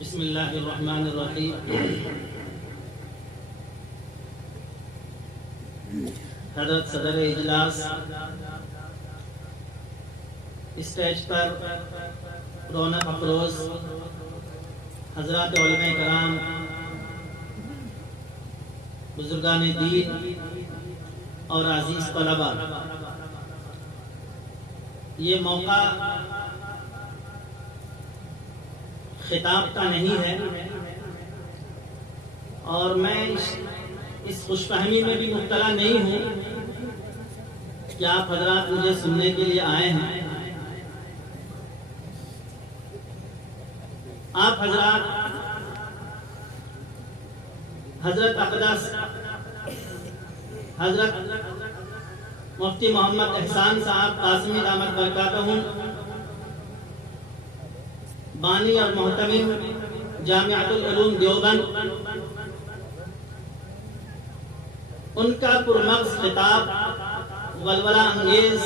بسم اللہ الرحمن الرحیم۔ حضرت صدر اجلاس، اسٹیج پر رونق افروز حضرات علماء کرام، بزرگان دین اور عزیز طلباء، یہ موقع خطاب کا نہیں ہے اور میں اس خوش فہمی میں بھی مبتلا نہیں ہوں کہ آپ حضرات مجھے سننے کے لیے آئے ہیں۔ آپ حضرات حضرت اقدس حضرت مفتی محمد احسان صاحب قاسمی دامت برکاتہم، بانی اور محتمم جامعۃ العلوم دیوبند، ان کا پرمغز خطاب، ولولہ انگیز،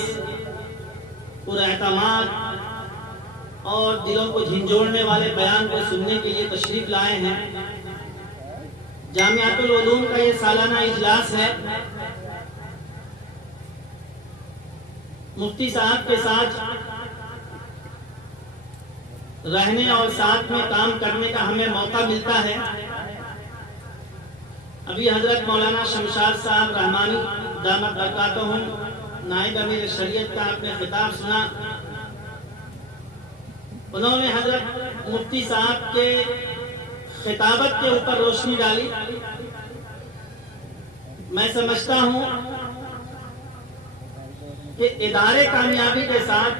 پراعتماد اور دلوں کو جھنجھوڑنے والے بیان کو سننے کے لیے تشریف لائے ہیں۔ جامعۃ العلوم کا یہ سالانہ اجلاس ہے۔ مفتی صاحب کے ساتھ رہنے اور ساتھ میں کام کرنے کا ہمیں موقع ملتا ہے۔ ابھی حضرت مولانا شمشاد صاحب رحمانی دامت برکاتہم، نائب امیر شریعت کا آپ نے خطاب سنا۔ انہوں نے حضرت مفتی صاحب کے خطابت کے اوپر روشنی ڈالی۔ میں سمجھتا ہوں کہ ادارے کامیابی کے ساتھ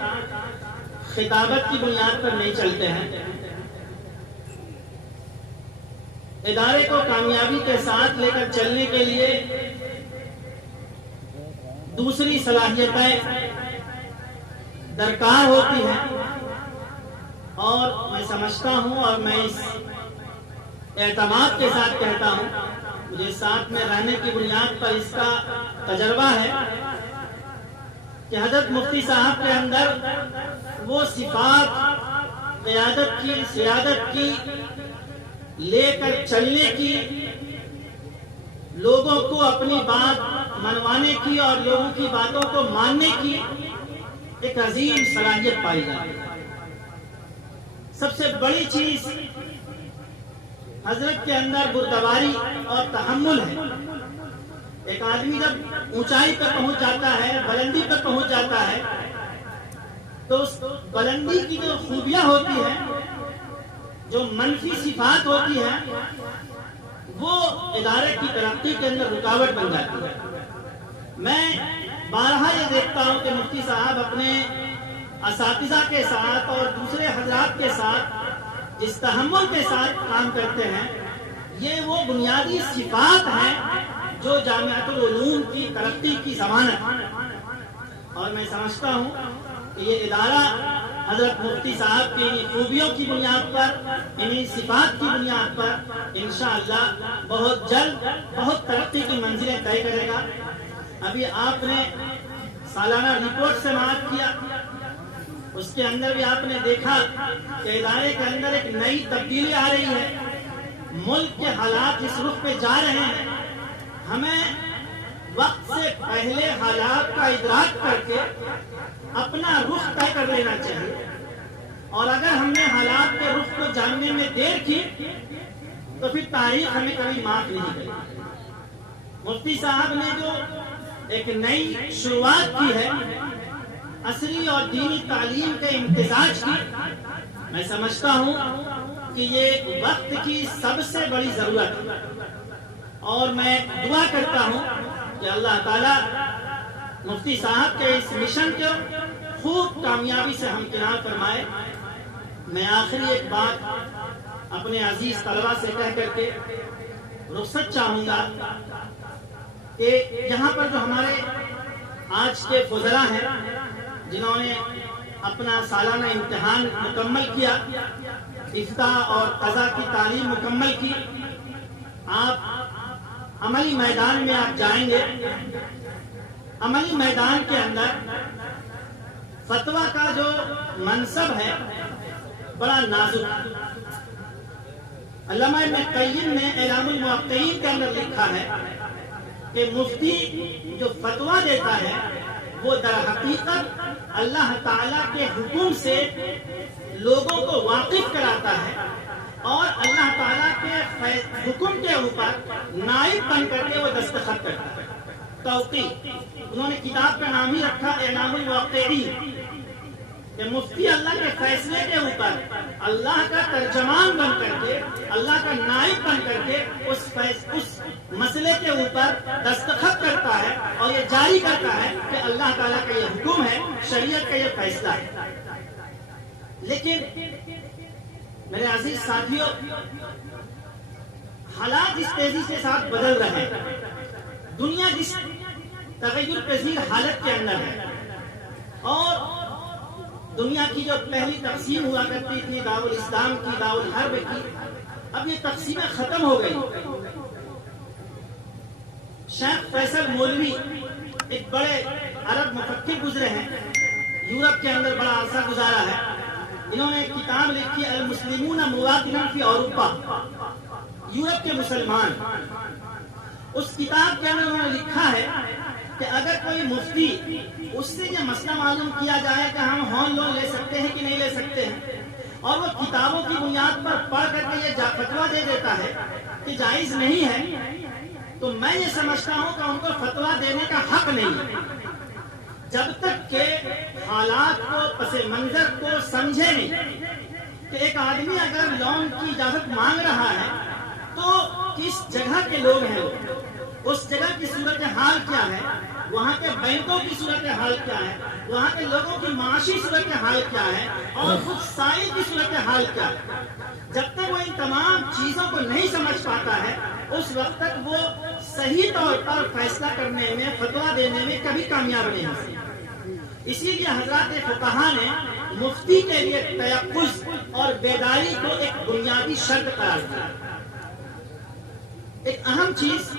خطابت کی بنیاد پر نہیں چلتے ہیں۔ ادارے کو کامیابی کے ساتھ لے کر چلنے کے لیے دوسری صلاحیتیں درکار ہوتی ہیں، اور میں سمجھتا ہوں اور میں اس اعتماد کے ساتھ کہتا ہوں، مجھے ساتھ میں رہنے کی بنیاد پر اس کا تجربہ ہے کہ حضرت مفتی صاحب کے اندر وہ صفات قیادت کی، سیادت کی، لے کر چلنے کی، لوگوں کو اپنی بات منوانے کی اور لوگوں کی باتوں کو ماننے کی ایک عظیم صلاحیت پائی جاتی ہے۔ سب سے بڑی چیز حضرت کے اندر بردباری اور تحمل ہے۔ ایک آدمی جب اونچائی پر پہنچ جاتا ہے، بلندی پر پہنچ جاتا ہے، تو اس بلندی کی جو خوبیاں ہوتی ہیں، جو منفی صفات ہوتی ہیں، وہ ادارے کی ترقی کے اندر رکاوٹ بن جاتی ہے۔ میں بارہا یہ دیکھتا ہوں کہ مفتی صاحب اپنے اساتذہ کے ساتھ اور دوسرے حضرات کے ساتھ جس تحمل کے ساتھ کام کرتے ہیں، یہ وہ بنیادی صفات ہیں جو جامعۃ العلوم کی ترقی کی ضمانت ہے۔ اور میں سمجھتا ہوں کہ یہ ادارہ حضرت مفتی صاحب کی خوبیوں کی بنیاد پر، انہی صفات کی بنیاد پر انشاءاللہ بہت جلد بہت ترقی کی منزلیں طے کرے گا۔ ابھی آپ نے سالانہ رپورٹ سے مات کیا، اس کے اندر بھی آپ نے دیکھا کہ ادارے کے اندر ایک نئی تبدیلی آ رہی ہے۔ ملک کے حالات اس رخ پہ جا رہے ہیں، ہمیں وقت سے پہلے حالات کا ادراک کر کے اپنا رخ طے کر لینا چاہیے، اور اگر ہم نے حالات کے رخ کو جاننے میں دیر کی تو پھر تاریخ ہمیں کبھی معاف نہیں کرے گی۔ مفتی صاحب نے جو ایک نئی شروعات کی ہے، عصری اور دینی تعلیم کے امتزاج کی، میں سمجھتا ہوں کہ یہ وقت کی سب سے بڑی ضرورت ہے، اور میں دعا کرتا ہوں کہ اللہ تعالیٰ مفتی صاحب کے اس مشن کو خوب کامیابی سے ہمکنار فرمائے۔ میں آخری ایک بات اپنے عزیز طلبہ سے کہہ کر کے رخصت چاہوں گا کہ یہاں پر جو ہمارے آج کے فضلاء ہیں، جنہوں نے اپنا سالانہ امتحان مکمل کیا، افتاء اور قضاء کی تعلیم مکمل کی، آپ عملی میدان میں آپ جائیں گے۔ عملی میدان کے اندر فتویٰ کا جو منصب ہے بڑا نازک ہے۔ علامہ ابن قیم نے اعلام الموقعین کے اندر لکھا ہے کہ مفتی جو فتویٰ دیتا ہے وہ در حقیقت اللہ تعالیٰ کے حکم سے لوگوں کو واقف کراتا ہے اور اللہ تعالیٰ کے حکم کے اوپر نائب بن کر کے وہ دستخط کرتا ہے. توقیع، انہوں نے کتاب کا نام ہی رکھا اعلام الموقعین، کہ مفتی اللہ کے فیصلے کے اوپر اللہ کا ترجمان بن کر کے، اللہ کا نائب بن کر کے اس مسئلے کے اوپر دستخط کرتا ہے اور یہ جاری کرتا ہے کہ اللہ تعالیٰ کا یہ حکم ہے، شریعت کا یہ فیصلہ ہے. لیکن میرے عزیز ساتھیوں، حالات جس تیزی سے ساتھ بدل رہے ہیں، دنیا جس تغیر پذیر حالت کے اندر ہے، اور دنیا کی جو پہلی تقسیم ہوا کرتی تھی دارالاسلام کی، دارالحرب کی، اب یہ تقسیمیں ختم ہو گئی. شیخ فیصل مولوی ایک بڑے عرب مفکر گزرے ہیں، یورپ کے اندر بڑا عرصہ گزارا ہے. انہوں نے ایک کتاب لکھی المسلمون مواطنا فی اوروپا، یورپ کے مسلمان. اس کتاب کے اندر انہوں نے لکھا ہے کہ اگر کوئی مفتی اس سے یہ مسئلہ معلوم کیا جائے کہ ہم ہون لون لے سکتے ہیں کہ نہیں لے سکتے ہیں، اور وہ کتابوں کی بنیاد پر پڑھ کر کے یہ فتویٰ دے دیتا ہے کہ جائز نہیں ہے، تو میں یہ سمجھتا ہوں کہ ان کو فتویٰ دینے کا حق نہیں ہے جب تک کہ حالات کو، پس منظر کو سمجھے نہیں. کہ ایک آدمی اگر لون کی اجازت مانگ رہا ہے تو کس جگہ کے لوگ ہیں، اس جگہ کی صورتحال کیا ہے، وہاں کے بینکوں کی صورتحال کیا ہے، وہاں کے لوگوں کی معاشی صورتحال کیا ہے، اور خود سائل کی صورتحال کیا ہے. جب تک وہ ان تمام چیزوں کو نہیں سمجھ پاتا ہے، اس وقت تک وہ صحیح طور پر فیصلہ کرنے میں، فتویٰ دینے میں کبھی کامیاب نہیں ہو سکتا. اسی لیے حضرات فقہا نے مفتی کے لیے تیقظ اور بیداری کو ایک بنیادی شرط قرار دیا. ایک اہم چیز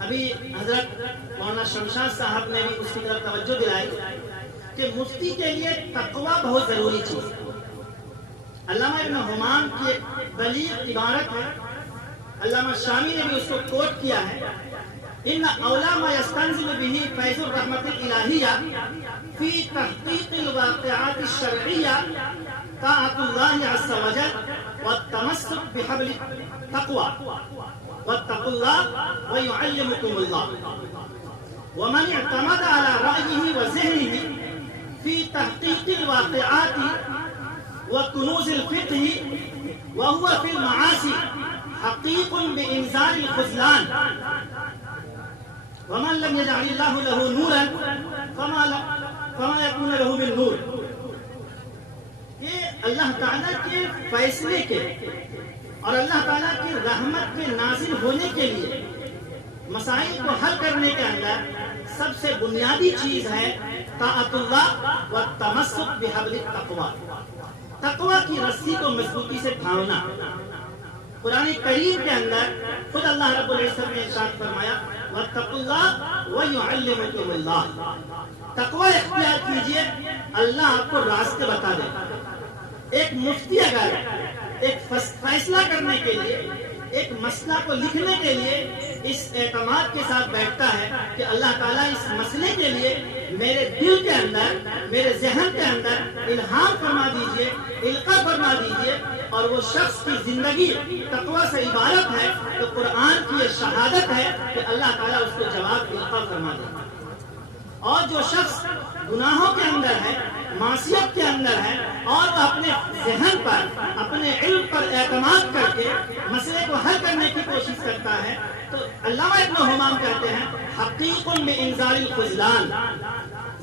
ابھی حضرت مولانا شمشاد صاحب نے بھی اس کی طرف توجہ دلائی کہ مفتی کے لیے تقویٰ بہت ضروری چیز ہے. علامہ ابن حمام کی ایک بلیغ عبارت ہے، علامہ شامی نے بھی اس کو کوٹ کیا ہے، ان اولا ما یستنزل به فیض الرحمت الالہیہ فی تحقیق الواقعات الشرعیہ طاعت اللہ عز وجل والتمسک بحبل التقوی واتقوا اللہ ویعلمکم اللہ. ومن اعتمد على رأیہ وذہنہ فی تحقیق الواقعات وکنوز الفقہ وهو فی المعاصی حقیق بانزال الخذلان. ومن لم يجعل الله له نورا فما يكون له من نور. کہ اللہ تعالیٰ کے فیصلے کے اور اللہ تعالیٰ کی رحمت کے نازل ہونے کے لیے مسائل کو حل کرنے کے اندر سب سے بنیادی چیز ہے طاعت اللہ والتمسک بحبل التقوی، تقوی کی رسی کو مضبوطی سے تھامنا. قرآن کریم کے اندر خود اللہ رب العزت نے ارشاد فرمایا واتقوا اللہ ویعلمکم اللہ. تقوی اختیار کیجئے، اللہ آپ کو راستے بتا دے. ایک مفتی اگر ایک فیصلہ کرنے کے لیے، ایک مسئلہ کو لکھنے کے لیے اس اعتماد کے ساتھ بیٹھتا ہے کہ اللہ تعالیٰ اس مسئلے کے لیے میرے دل کے اندر، میرے ذہن کے اندر الہام فرما دیجئے، القاء فرما دیجئے، اور وہ شخص کی زندگی تقوی سے عبارت ہے، تو قرآن کی یہ شہادت ہے کہ اللہ تعالیٰ اس کو جواب القاء فرما دے. اور جو شخص گناہوں کے اندر ہے، معصیت کے اندر ہے، اور وہ اپنے ذہن پر، اپنے علم پر اعتماد کر کے مسئلے کو حل کرنے کی کوشش کرتا ہے، تو علامہ ابن حمام کہتے ہیں حقیق بانزال الخذلان،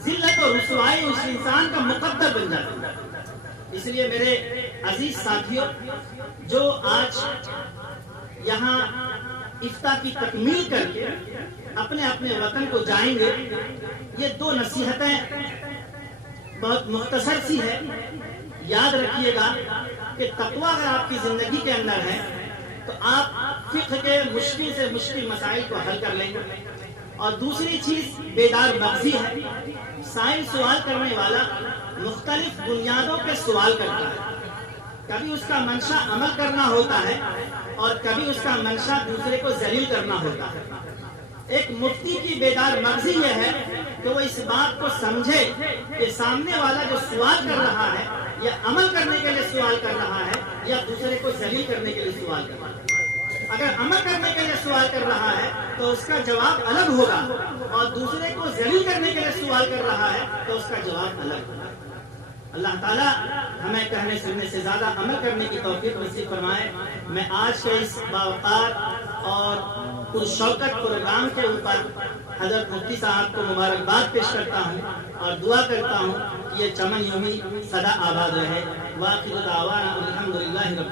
ذلت و رسوائی اس انسان کا مقدر بن جاتی ہے. اس لیے میرے عزیز ساتھیوں، جو آج یہاں افتاء کی تکمیل کر کے اپنے اپنے وطن کو جائیں گے، یہ دو نصیحتیں بہت مختصر سی ہے. یاد رکھیے گا کہ تقوی اگر آپ کی زندگی کے اندر ہے تو آپ فقہ کے مشکل سے مشکل مسائل کو حل کر لیں گے. اور دوسری چیز بیدار مغزی ہے. سائل سوال کرنے والا مختلف بنیادوں پہ سوال کرتا ہے. کبھی اس کا منشا عمل کرنا ہوتا ہے اور کبھی اس کا منشا دوسرے کو ذلیل کرنا ہوتا ہے۔ ایک مفتی کی بیدار مغزی یہ ہے کہ وہ اس بات کو سمجھے کہ سامنے والا جو سوال کر رہا ہے یا عمل کرنے کے لیے سوال کر رہا ہے یا دوسرے کو ذلیل کرنے کے لیے سوال کر رہا ہے۔ اگر عمل کرنے کے لیے سوال کر رہا ہے تو اس کا جواب الگ ہوگا، اور دوسرے کو ذلیل کرنے کے لیے سوال کر رہا ہے تو اس کا جواب الگ ہوگا۔ اللہ تعالیٰ ہمیں کہنے سننے سے زیادہ عمل کرنے کی توفیق نصیب فرمائے۔ میں آج کے اس باوقار اور پرشوکت پروگرام کے اوپر حضرت مفتی صاحب کو مبارکباد پیش کرتا ہوں اور دعا کرتا ہوں کہ یہ چمن یوں ہی سدا آباد رہے۔ واخر دعوانا الحمدللہ رب